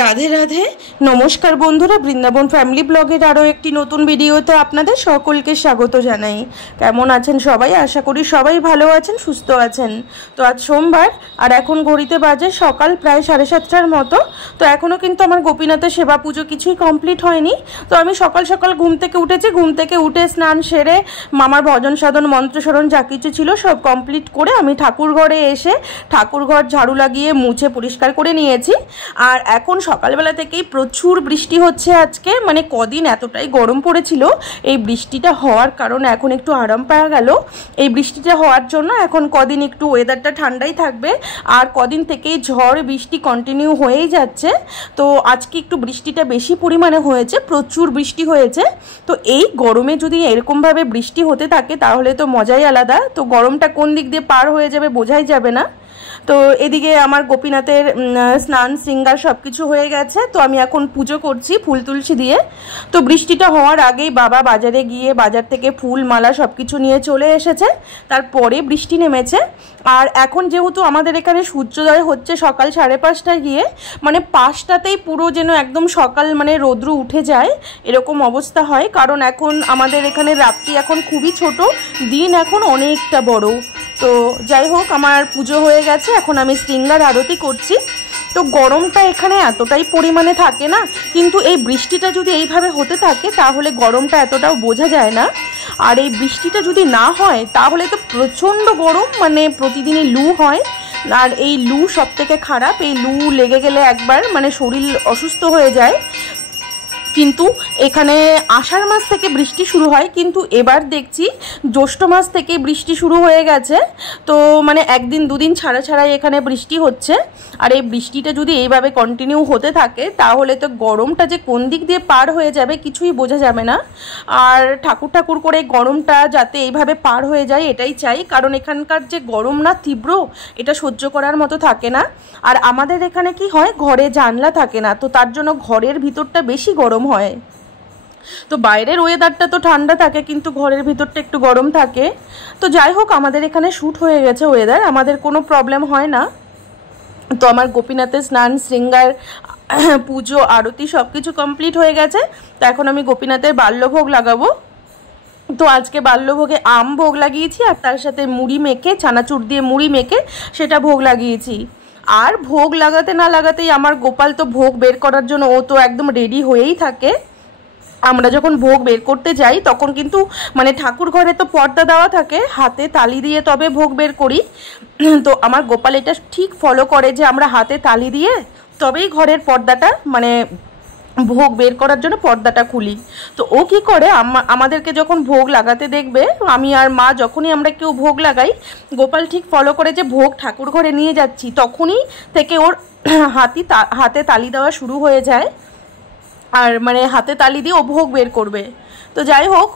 রাধে রাধে। নমস্কার বন্ধুরা, বৃন্দাবন ফ্যামিলি ব্লগের আরও একটি নতুন ভিডিওতে আপনাদের সকলকে স্বাগত জানাই। কেমন আছেন সবাই? আশা করি সবাই ভালো আছেন, সুস্থ আছেন। তো আজ সোমবার আর এখন ঘড়িতে বাজে সকাল প্রায় 7:30টার মতো। তো এখনও কিন্তু আমার গোপীনাথের সেবা পুজো কিছুই কমপ্লিট হয়নি। তো আমি সকাল সকাল ঘুম থেকে উঠেছি, ঘুম থেকে উঠে স্নান সেরে মামার ভজন সাধন মন্ত্রস্মরণ যা কিছু ছিল সব কমপ্লিট করে আমি ঠাকুর ঘরে এসে ঠাকুরঘর ঝাড়ু লাগিয়ে মুছে পরিষ্কার করে নিয়েছি। আর এখন সকালবেলা থেকেই প্রচুর বৃষ্টি হচ্ছে আজকে, মানে কদিন এতটাই গরম পড়েছিল, এই বৃষ্টিটা হওয়ার কারণে এখন একটু আরাম পাওয়া গেল। এই বৃষ্টিটা হওয়ার জন্য এখন কদিন একটু ওয়েদারটা ঠান্ডাই থাকবে, আর কদিন থেকেই ঝড় বৃষ্টি কন্টিনিউ হয়েই যাচ্ছে। তো আজকে একটু বৃষ্টিটা বেশি পরিমাণে হয়েছে, প্রচুর বৃষ্টি হয়েছে। তো এই গরমে যদি এরকমভাবে বৃষ্টি হতে থাকে তাহলে তো মজাই আলাদা। তো গরমটা কোন দিক দিয়ে পার হয়ে যাবে বোঝাই যাবে না। তো এদিকে আমার গোপীনাথের স্নান শৃঙ্গার সব কিছু হয়ে গেছে। তো আমি এখন পুজো করছি ফুল তুলসী দিয়ে। তো বৃষ্টিটা হওয়ার আগেই বাবা বাজারে গিয়ে বাজার থেকে ফুল মালা সব কিছু নিয়ে চলে এসেছে, তারপরে বৃষ্টি নেমেছে। আর এখন যেহেতু আমাদের এখানে সূর্যোদয় হচ্ছে সকাল 5:30টায় গিয়ে, মানে 5টাতেই পুরো যেন একদম সকাল, মানে রৌদ্র উঠে যায় এরকম অবস্থা হয়। কারণ এখন আমাদের এখানে রাত্রি এখন খুবই ছোট, দিন এখন অনেকটা বড়। তো যাই হোক, আমার পুজো হয়ে গেছে, এখন আমি শৃঙ্গার আরতি করছি। তো গরমটা এখানে এতটাই পরিমাণে থাকে না, কিন্তু এই বৃষ্টিটা যদি এইভাবে হতে থাকে তাহলে গরমটা এতটাও বোঝা যায় না। আর এই বৃষ্টিটা যদি না হয় তাহলে তো প্রচণ্ড গরম, মানে প্রতিদিনই লু হয়। আর এই লু সব থেকে খারাপ, এই লু লেগে গেলে একবার মানে শরীর অসুস্থ হয়ে যায়। কিন্তু এখানে আষাঢ় মাস থেকে বৃষ্টি শুরু হয়, কিন্তু এবার দেখছি জ্যৈষ্ঠ মাস থেকে বৃষ্টি শুরু হয়ে গেছে। তো মানে একদিন দুদিন ছাড়া ছাড়াই এখানে বৃষ্টি হচ্ছে। আর এই বৃষ্টিটা যদি এইভাবে কন্টিনিউ হতে থাকে তাহলে তো গরমটা যে কোন দিক দিয়ে পার হয়ে যাবে কিছুই বোঝা যাবে না। আর ঠাকুর করে গরমটা যাতে এইভাবে পার হয়ে যায় এটাই চাই, কারণ এখানকার যে গরম না তীব্র, এটা সহ্য করার মতো থাকে না। আর আমাদের এখানে কি হয়, ঘরে জানলা থাকে না, তো তার জন্য ঘরের ভিতরটা বেশি গরম হয়। তো বাইরের ওয়েদারটা তো ঠান্ডা থাকে কিন্তু ঘরের ভিতরটা একটু গরম থাকে। তো যাই হোক, আমাদের এখানে শ্যুট হয়ে গেছে ওয়েদার, আমাদের কোনো প্রবলেম হয় না। তো আমার গোপীনাথের স্নান শৃঙ্গার পুজো আরতি সব কিছু কমপ্লিট হয়ে গেছে। তো এখন আমি গোপীনাথের বাল্যভোগ লাগাবো। তো আজকে বাল্যভোগে আম ভোগ লাগিয়েছি, আর তার সাথে মুড়ি মেখে, চানাচুর দিয়ে মুড়ি মেখে সেটা ভোগ লাগিয়েছি। আর ভোগ লাগাতে না লাগাতেই আমার গোপাল তো ভোগ বের করার জন্য ও তো একদম রেডি হয়েই থাকে। আমরা যখন ভোগ বের করতে যাই তখন কিন্তু মানে ঠাকুর ঘরে তো পর্দা দেওয়া থাকে, হাতে তালি দিয়ে তবে ভোগ বের করি। তো আমার গোপাল এটা ঠিক ফলো করে যে আমরা হাতে তালি দিয়ে তবেই ঘরের পর্দাটা, মানে ভোগ বের করার জন্য পর্দাটা খুলি। তো ও কি করে, আমাদেরকে যখন ভোগ লাগাতে দেখবে, আমি আর মা যখনই আমরা কেউ ভোগ লাগাই, গোপাল ঠিক ফলো করে যে ভোগ ঠাকুর ঘরে নিয়ে যাচ্ছি, তখনই থেকে ওর হাতে তালি দেওয়া শুরু হয়ে যায়। আর মানে হাতে তালি দিয়ে ও ভোগ বের করবে। তো যাই হোক,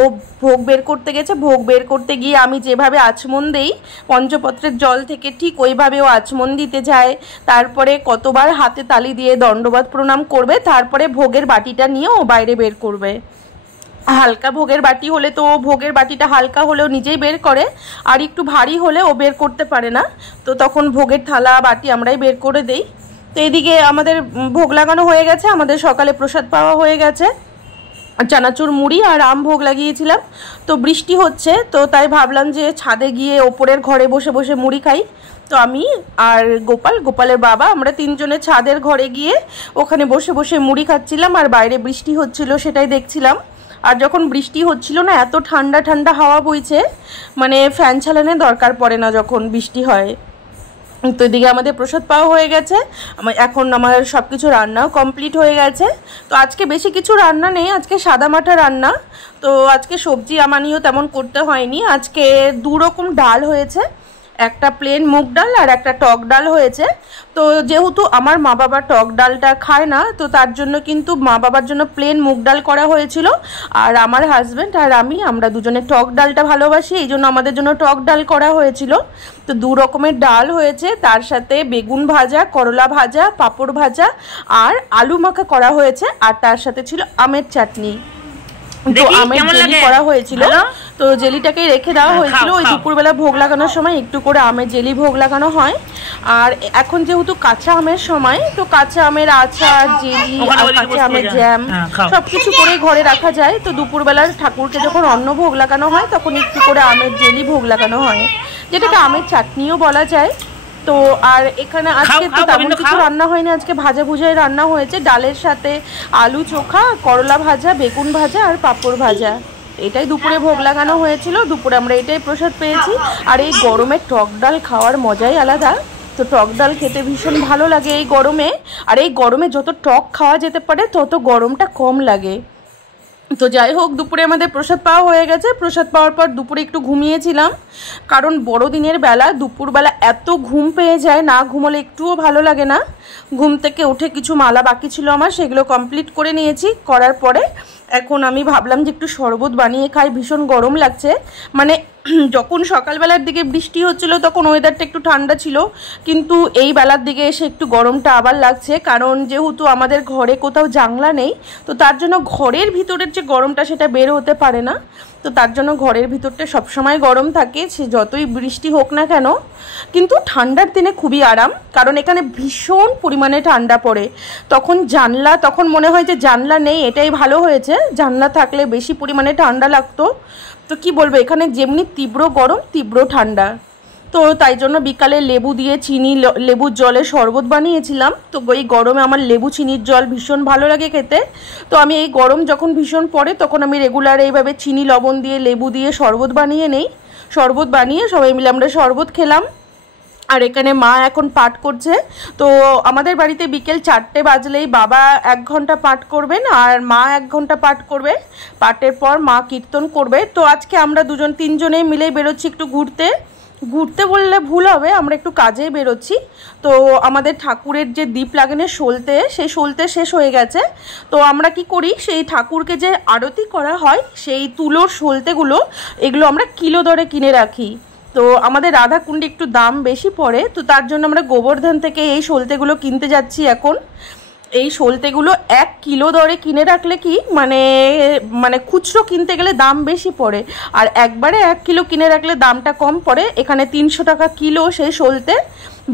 ও ভোগ বের করতে গেছে, ভোগ বের করতে গিয়ে আমি যেভাবে আচমন দেই পঞ্চপত্রের জল থেকে, ঠিক ওইভাবে ও আচমন দিতে যায়। তারপরে কতবার হাতে তালি দিয়ে দণ্ডবাদ প্রণাম করবে, তারপরে ভোগের বাটিটা নিয়ে ও বাইরে বের করবে। হালকা ভোগের বাটি হলে তো ভোগের বাটিটা হালকা হলেও নিজেই বের করে, আর একটু ভারী হলে ও বের করতে পারে না। তো তখন ভোগের থালা বাটি আমরাই বের করে দেই। তো এদিকে আমাদের ভোগ লাগানো হয়ে গেছে, আমাদের সকালে প্রসাদ পাওয়া হয়ে গেছে, চানাচুর মুড়ি আর আম ভোগ লাগিয়েছিলাম। তো বৃষ্টি হচ্ছে, তো তাই ভাবলাম যে ছাদে গিয়ে ওপরের ঘরে বসে বসে মুড়ি খাই। তো আমি আর গোপালের বাবা আমরা তিনজনে ছাদের ঘরে গিয়ে ওখানে বসে বসে মুড়ি খাচ্ছিলাম, আর বাইরে বৃষ্টি হচ্ছিল সেটাই দেখছিলাম। আর যখন বৃষ্টি হচ্ছিল না, এত ঠান্ডা ঠান্ডা হাওয়া বইছে, মানে ফ্যান চালানোর দরকার পড়ে না যখন বৃষ্টি হয়। তো এদিকে আমাদের প্রসাদ পাওয়া হয়ে গেছে, এখন আমার সব কিছু রান্নাও কমপ্লিট হয়ে গেছে। তো আজকে বেশি কিছু রান্না নেই, আজকে সাদা মাঠা রান্না। তো আজকে সবজি আমানিও তেমন করতে হয়নি। আজকে 2 রকম ডাল হয়েছে, একটা প্লেন মুগ ডাল আর একটা টক ডাল হয়েছে। তো যেহেতু আমার মা বাবা টক ডালটা খায় না, তো তার জন্য কিন্তু মা বাবার জন্য প্লেন মুগ ডাল করা হয়েছিল। আর আমার হাজব্যান্ড আর আমরা দুজনে টক ডালটা ভালোবাসি, এই জন্য আমাদের জন্য টক ডাল করা হয়েছিল। তো 2 রকমের ডাল হয়েছে, তার সাথে বেগুন ভাজা, করলা ভাজা, পাঁপড় ভাজা আর আলু মাখা করা হয়েছে, আর তার সাথে ছিল আমের চাটনি। তো আমের জেলি করা হয়েছিল, তো জেলিটাকে রেখে দেওয়া হয়েছিল। ওই দুপুরবেলা ভোগ লাগানোর সময় একটু করে আমের জেলি ভোগ লাগানো হয়। আর এখন যেহেতু কাঁচা আমের সময়, তো কাঁচা আমের আচার, জেলি আর কাঁচা আমের জ্যাম সবকিছু করে ঘরে রাখা যায়। তো দুপুরবেলার ঠাকুরকে যখন অন্ন ভোগ লাগানো হয় তখন একটু করে আমের জেলি ভোগ লাগানো হয়, যেটাকে আমের চাটনিও বলা যায়। তো আর এখানে আজকে তো তেমন কিছু রান্না হয়নি, আজকে ভাজা ভুজাই রান্না হয়েছে, ডালের সাথে আলু চোখা, করলা ভাজা, বেগুন ভাজা আর পাঁপড় ভাজা। এটাই দুপুরে ভোগ লাগানো হয়েছিল। দুপুরে আমরা এটাই প্রসাদ পেয়েছি। আর এই গরমে টক ডাল খাওয়ার মজাই আলাদা। তো টক ডাল খেতে ভীষণ ভালো লাগে এই গরমে। আর এই গরমে যত টক খাওয়া যেতে পারে তত গরমটা কম লাগে। তো যাই হোক, দুপুরে আমাদের প্রসাদ পাওয়া হয়ে গেছে। প্রসাদ পাওয়ার পর দুপুরে একটু ঘুমিয়েছিলাম, কারণ বড়দিনের বেলা দুপুরবেলা এত ঘুম পেয়ে যায়, না ঘুমোলে একটুও ভালো লাগে না। ঘুম থেকে উঠে কিছু মালা বাকি ছিল আমার, সেগুলো কমপ্লিট করে নিয়েছি। করার পরে এখন আমি ভাবলাম যে একটু শরবত বানিয়ে খাই, ভীষণ গরম লাগছে। মানে যখন সকালবেলার দিকে বৃষ্টি হচ্ছিল তখন ওয়েদারটা একটু ঠান্ডা ছিল, কিন্তু এই বেলার দিকে এসে একটু গরমটা আবার লাগছে। কারণ যেহেতু আমাদের ঘরে কোথাও জানলা নেই, তো তার জন্য ঘরের ভিতরের যে গরমটা সেটা বের হতে পারে না। তো তার জন্য ঘরের ভিতরটা সবসময় গরম থাকে, সে যতই বৃষ্টি হোক না কেন। কিন্তু ঠান্ডার দিনে খুবই আরাম, কারণ এখানে ভীষণ পরিমাণে ঠান্ডা পড়ে। তখন মনে হয় যে জানলা নেই, এটাই ভালো হয়েছে, জানলা থাকলে বেশি পরিমাণে ঠান্ডা লাগতো। তো কি বলবো, এখানে যেমনি তীব্র গরম তীব্র ঠান্ডা। তো তাই জন্য বিকালে লেবু দিয়ে লেবুর জলে শরবত বানিয়েছিলাম। তো এই গরমে আমার লেবু চিনির জল ভীষণ ভালো লাগে খেতে। তো আমি এই গরম যখন ভীষণ পড়ে তখন আমি রেগুলার এইভাবে চিনি লবণ দিয়ে লেবু দিয়ে শরবত বানিয়ে নেই। শরবত বানিয়ে সবাই মিলে আমরা শরবত খেলাম। আর এখানে মা এখন পাঠ করছে। তো আমাদের বাড়িতে বিকেল 4টে বাজলেই বাবা 1 ঘন্টা পাঠ করবেন আর মা 1 ঘন্টা পাঠ করবে। পাঠের পর মা কীর্তন করবে। তো আজকে আমরা 2-3 জনেই মিলে বেরোচ্ছি একটু ঘুরতে বললে ভুল হবে, আমরা একটু কাজে বেরোচ্ছি। তো আমাদের ঠাকুরের যে দীপ লাগানোর সলতে, সেই সলতে শেষ হয়ে গেছে। তো আমরা কি করি, সেই ঠাকুরকে যে আরতি করা হয় সেই তুলোর সলতেগুলো, এগুলো আমরা কিলো দরে কিনে রাখি। তো আমাদের রাধাকুণ্ডে একটু দাম বেশি পড়ে, তো তার জন্য আমরা গোবর্ধন থেকে এই সলতেগুলো কিনতে যাচ্ছি এখন। এই সলতেগুলো 1 কিলো দরে কিনে রাখলে কি মানে খুচরো কিনতে গেলে দাম বেশি পড়ে, আর একবারে 1 কিলো কিনে রাখলে দামটা কম পড়ে। এখানে 300 টাকা কিলো সেই সলতে।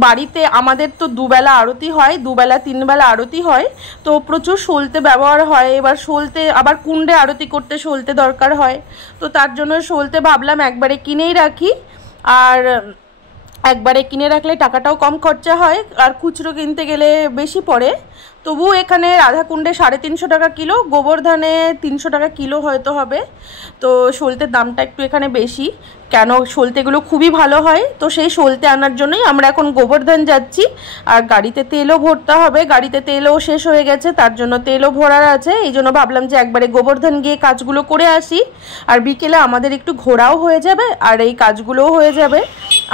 বাড়িতে আমাদের তো দুবেলা আরতি হয়, 2-3 বেলা আরতি হয়, তো প্রচুর সলতে ব্যবহার হয়। এবার সলতে আবার কুণ্ডে আরতি করতে সলতে দরকার হয়, তো তার জন্য সলতে ভাবলাম একবারে কিনেই রাখি। আর একবারে কিনে রাখলে টাকাটাও কম খরচা হয়, আর খুচরো কিনতে গেলে বেশি পড়ে। তবু এখানে রাধাকুণ্ডে 350 টাকা কিলো, গোবর্ধনে 300 টাকা কিলো হয়তো হবে। তো সলতের দামটা একটু এখানে বেশি, কেন সলতেগুলো খুবই ভালো হয়। তো সেই সলতে আনার জন্যই আমরা এখন গোবর্ধন যাচ্ছি। আর গাড়িতে তেলও ভরতে হবে, গাড়িতে তেলও শেষ হয়ে গেছে, তার জন্য তেলও ভরার আছে। এই জন্য ভাবলাম যে একবারে গোবর্ধন গিয়ে কাজগুলো করে আসি, আর বিকেলে আমাদের একটু ঘোরাও হয়ে যাবে আর এই কাজগুলোও হয়ে যাবে।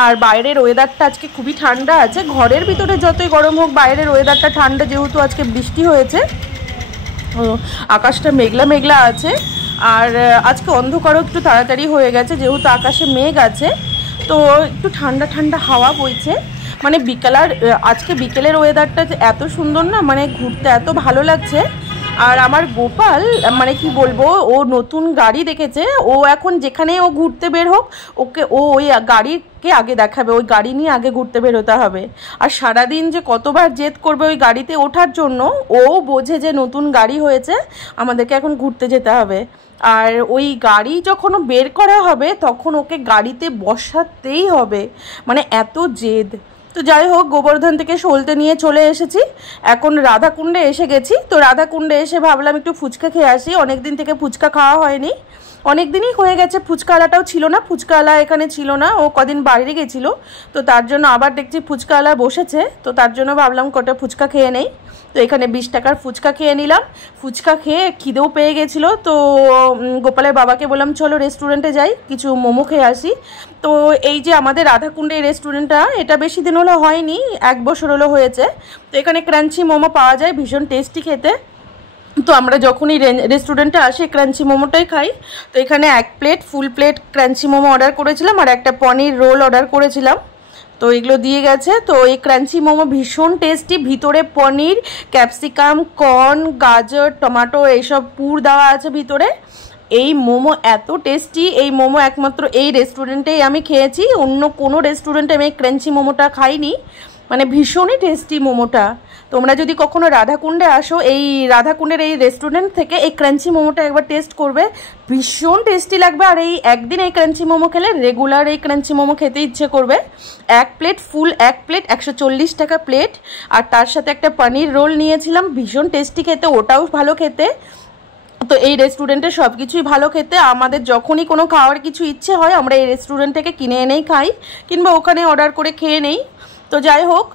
আর বাইরের ওয়েদারটা আজকে খুবই ঠান্ডা আছে, ঘরের ভিতরে যতই গরম হোক বাইরের ওয়েদারটা ঠান্ডা, যেহেতু আজকে বৃষ্টি হয়েছে, আকাশটা মেঘলা মেঘলা আছে। আর আজকে অন্ধকারও একটু তাড়াতাড়ি হয়ে গেছে, যেহেতু আকাশে মেঘ আছে, তো একটু ঠান্ডা ঠান্ডা হাওয়া বইছে। মানে আজকে বিকেলের ওয়েদারটা এত সুন্দর না, মানে ঘুরতে এত ভালো লাগছে। আর আমার গোপাল মানে কি বলবো, ও নতুন গাড়ি দেখেছে, ও এখন যেখানে ও ঘুরতে বের হোক ওই গাড়িকে আগে দেখাবে, ওই গাড়ি নিয়ে আগে ঘুরতে বেরোতে হবে। আর সারাদিন যে কতবার জেদ করবে ওই গাড়িতে ওঠার জন্য, ও বোঝে যে নতুন গাড়ি হয়েছে, আমাদেরকে এখন ঘুরতে যেতে হবে। আর ওই গাড়ি যখন বের করা হবে তখন ওকে গাড়িতে বসাতেই হবে, মানে এত জেদ। তো যাই হোক, গোবর্ধন থেকে সলতে নিয়ে চলে এসেছি, এখন রাধাকুণ্ডে এসে গেছি। তো রাধাকুণ্ডে এসে ভাবলাম একটু ফুচকা খেয়ে আসি, অনেক দিন থেকে ফুচকা খাওয়া হয়নি, অনেক দিনই হয়ে গেছে। ফুচকাওয়ালাটাও ছিল না, ফুচকাওয়ালা এখানে ছিল না, ও কদিন বাইরে গেছিলো। তো তার জন্য আবার দেখছি ফুচকাওয়ালা বসেছে, তো তার জন্য ভাবলাম কটা ফুচকা খেয়ে নেই। তো এখানে 20 টাকার ফুচকা খেয়ে নিলাম। ফুচকা খেয়ে খিদেও পেয়ে গেছিলো, তো গোপালের বাবাকে বললাম চলো রেস্টুরেন্টে যাই, কিছু মোমো খেয়ে আসি। তো এই যে আমাদের রাধাকুণ্ডে এই রেস্টুরেন্টটা, এটা বেশি দিন হলো হয়নি, 1 বছর হলো হয়েছে। তো এখানে ক্রাঞ্চি মোমো পাওয়া যায়, ভীষণ টেস্টি খেতে। তো আমরা যখনই রেস্টুরেন্টে আসি ক্রাঞ্চি মোমোটাই খাই। তো এখানে 1 plate full plate crunchy momo order করেছিলাম, আর একটা পনির রোল অর্ডার করেছিলাম। তো এগুলো দিয়ে গেছে। তো এই ক্রাঞ্চি মোমো ভীষণ টেস্টি, ভিতরে পনির, ক্যাপসিকাম, কর্ন, গাজর, টমেটো এইসব পুর দেওয়া আছে ভিতরে। এই মোমো এত টেস্টি, এই মোমো একমাত্র এই রেস্টুরেন্টেই আমি খেয়েছি, অন্য কোনো রেস্টুরেন্টে আমি ক্রাঞ্চি মোমোটা খাইনি। মানে ভীষণই টেস্টি মোমোটা। তোমরা যদি কখনো রাধাকুণ্ডে আসো, এই রাধাকুণ্ডের এই রেস্টুরেন্ট থেকে এই ক্রাঞ্চি মোমোটা একবার টেস্ট করবে, ভীষণ টেস্টি লাগবে। আর এই একদিন এই ক্রাঞ্চি মোমো খেলে রেগুলার এই ক্রাঞ্চি মোমো খেতে ইচ্ছে করবে। এক প্লেট, ফুল এক প্লেট 140 টাকা প্লেট। আর তার সাথে একটা পনির রোল নিয়েছিলাম, ভীষণ টেস্টি খেতে, ওটাও ভালো খেতে। তো এই রেস্টুরেন্টে সব কিছুই ভালো খেতে। আমাদের যখনই কোনো খাওয়ার কিছু ইচ্ছে হয় আমরা এই রেস্টুরেন্ট থেকে কিনে এনেই খাই, কিংবা ওখানে অর্ডার করে খেয়ে নেই। তো যাই হোক,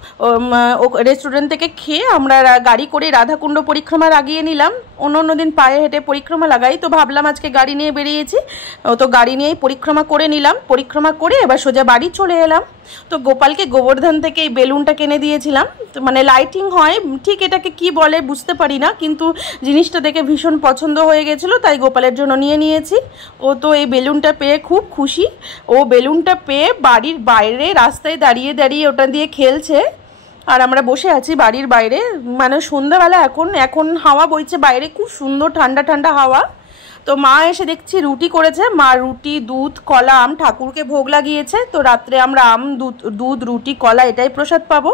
রেস্টুরেন্ট থেকে খেয়ে আমরা গাড়ি করে রাধাকুণ্ড পরিক্রমা লাগিয়ে নিলাম। অন্য দিন পায়ে হেঁটে পরিক্রমা লাগাই, তো ভাবলাম আজকে গাড়ি নিয়ে বেরিয়েছি, তো গাড়ি নিয়েই পরিক্রমা করে নিলাম। পরিক্রমা করে এবার সোজা বাড়ি চলে এলাম। তো গোপালকে গোবর্ধন থেকে এই বেলুনটা কিনে দিয়েছিলাম, মানে লাইটিং হয়, ঠিক এটাকে কি বলে বুঝতে পারি না, কিন্তু জিনিসটা দেখে ভীষণ পছন্দ হয়ে গেছিলো, তাই গোপালের জন্য নিয়ে নিয়েছি। ও তো এই বেলুনটা পেয়ে খুব খুশি। ও বেলুনটা পেয়ে বাড়ির বাইরে রাস্তায় দাঁড়িয়ে দাঁড়িয়ে ওটা দিয়ে খেলছে, আর আমরা বসে আছি বাড়ির বাইরে। মানে সন্ধ্যাবেলা এখন হাওয়া বইছে বাইরে, খুব সুন্দর ঠান্ডা ঠান্ডা হাওয়া। তো মা এসে দেখছি রুটি করেছে, মা রুটি, দুধ, কলা, আম ঠাকুরকে ভোগ লাগিয়েছে। তো রাত্রে আমরা আম, দুধ, রুটি, কলা এটাই প্রসাদ পাবো।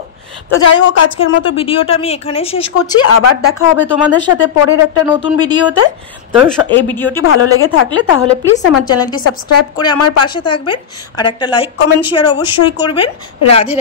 তো যাই হোক, আজকের মতো ভিডিওটা আমি এখানেই শেষ করছি। আবার দেখা হবে তোমাদের সাথে পরের একটা নতুন ভিডিওতে। তো এই ভিডিওটি ভালো লেগে থাকলে তাহলে প্লিজ আমার চ্যানেলটি সাবস্ক্রাইব করে আমার পাশে থাকবেন, আর একটা লাইক, কমেন্ট, শেয়ার অবশ্যই করবেন। রাধে রাধে।